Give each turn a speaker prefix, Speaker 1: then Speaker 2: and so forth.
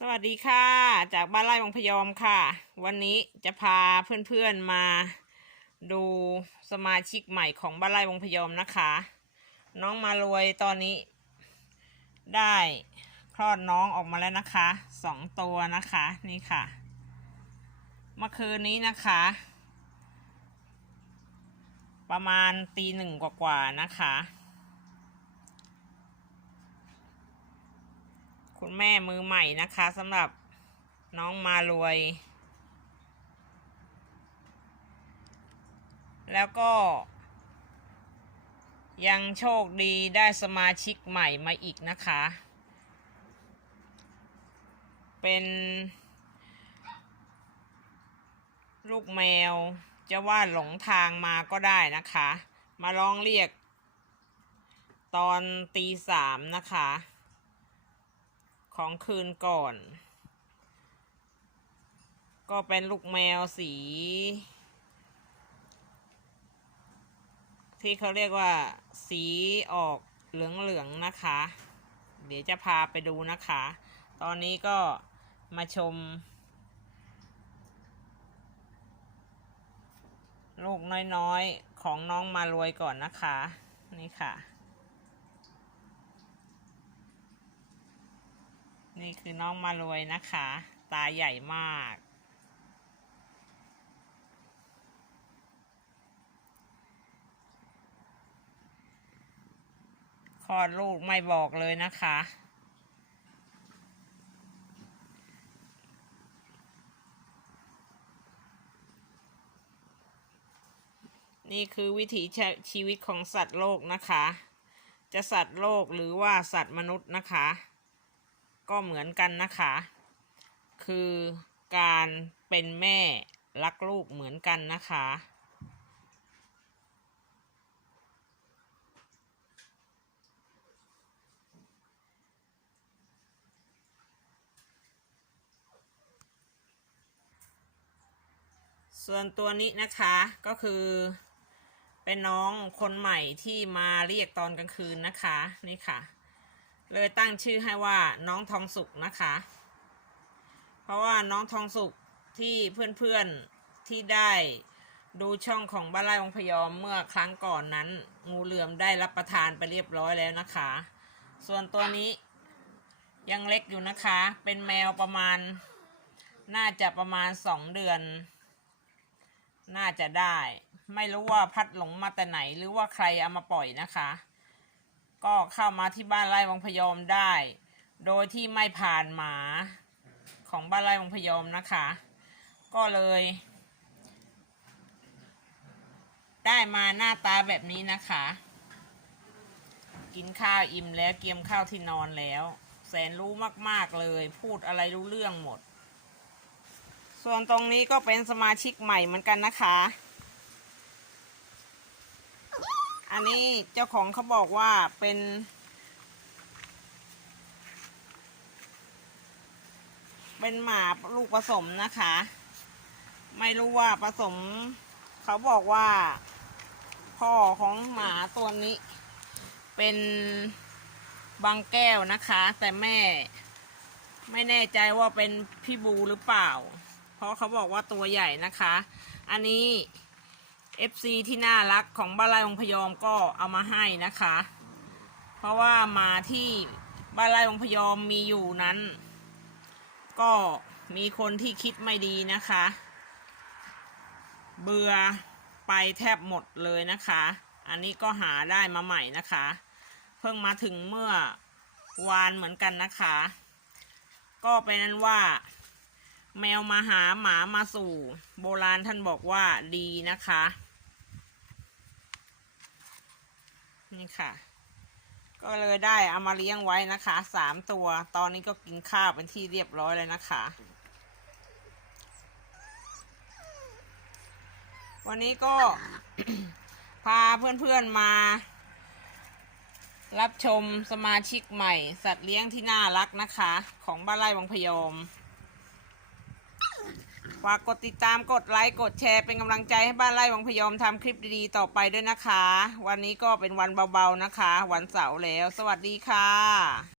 Speaker 1: สวัสดีค่ะ จากบ้านไร่วังพยอมค่ะ วันนี้จะพาเพื่อนๆมาดูสมาชิกใหม่ของบ้านไร่วังพยอมนะคะ น้องมารวยตอนนี้ ได้คลอดน้องออกมาแล้วนะคะสองตัวนะคะนี่ค่ะ เมื่อคืนนี้นะคะ ประมาณตีหนึ่งกว่าๆนะคะ คุณแม่มือใหม่นะคะสำหรับน้องมารวย แล้วก็ ยังโชคดีได้สมาชิกใหม่มาอีกนะคะ เป็น ลูกแมวจะว่าหลงทางมาก็ได้นะคะ มาร้องเรียก ตอนตีสามนะคะ ของคืนก่อน ก็เป็นลูกแมวสี ที่เขาเรียกว่า สีออกเหลืองๆนะคะ เดี๋ยวจะพาไปดูนะคะ ตอนนี้ก็มาชม ลูกน้อยๆ ของน้องมารวยก่อนนะคะ นี่ค่ะ นี่คือน้องมารวยนะคะ ตาใหญ่มาก คลอดลูกไม่บอกเลยนะคะ นี่คือวิถีชชีวิตของสัตว์โลกนะคะ จะสัตว์โลกหรือว่าสัตว์มนุษย์นะคะ ก็เหมือนกันนะคะ คือการเป็นแม่รักลูกเหมือนกันนะคะ ส่วนตัวนี้นะคะก็คือเป็นน้องคนใหม่ที่มาเรียกตอนกลางคืนนะคะ นี่ค่ะ เลยตั้งชื่อให้ว่าน้องทองสุกนะคะ เพราะว่าน้องทองสุกที่เพื่อนๆที่ได้ดูช่องของบ้านไร่องพยอมเมื่อครั้งก่อนนั้น งูเหลือมได้รับประทานไปเรียบร้อยแล้วนะคะ ส่วนตัวนี้ยังเล็กอยู่นะคะ เป็นแมวประมาณ น่าจะประมาณสองเดือน น่าจะได้ ไม่รู้ว่าพัดหลงมาแต่ไหนหรือว่าใครเอามาปล่อยนะคะ ก็เข้ามาที่บ้านไร่วังพยอมได้ โดยที่ไม่ผ่านหมาของบ้านไร่วังพยอมนะคะ ก็เลย ได้มาหน้าตาแบบนี้นะคะ กินข้าวอิ่มแล้วเกียมข้าวที่นอนแล้ว แสนรู้มากๆเลย พูดอะไรรู้เรื่องหมด ส่วนตรงนี้ก็เป็นสมาชิกใหม่เหมือนกันนะคะ อันนี้เจ้าของเขาบอกว่าเป็น เป็นหมาลูกผสมนะคะ ไม่รู้ว่าผสม เขาบอกว่า พ่อของหมาตัวนี้ เป็นบางแก้วนะคะ แต่แม่ ไม่แน่ใจว่าเป็นพี่บูหรือเปล่า เพราะเขาบอกว่าตัวใหญ่นะคะ อันนี้ FC ที่น่ารักของบ้านไร่องพยอมก็เอามาให้นะคะ เพราะว่ามาที่บ้านไร่องพยอมมีอยู่นั้น ก็มีคนที่คิดไม่ดีนะคะ เบื่อไปแทบหมดเลยนะคะ อันนี้ก็หาได้มาใหม่นะคะ เพิ่งมาถึงเมื่อวานเหมือนกันนะคะ ก็เป็นนั้นว่า แมวมาหาหมามาสู่ โบราณท่านบอกว่าดีนะคะ นี่ค่ะ ก็เลยได้เอามาเลี้ยงไว้นะคะสามตัว ตอนนี้ก็กินข้าวเป็นที่เรียบร้อยเลยนะคะ วันนี้ก็พาเพื่อนๆมา รับชมสมาชิกใหม่ สัตว์เลี้ยงที่น่ารักนะคะ ของบ้านไร่วังพยอม ฝากกดติดตามกดไลค์กดแชร์เป็นกำลังใจให้บ้านไร่วังพยอมทำคลิปดีๆต่อไปด้วยนะคะ วันนี้ก็เป็นวันเบาๆนะคะ วันเสาร์แล้ว สวัสดีค่ะ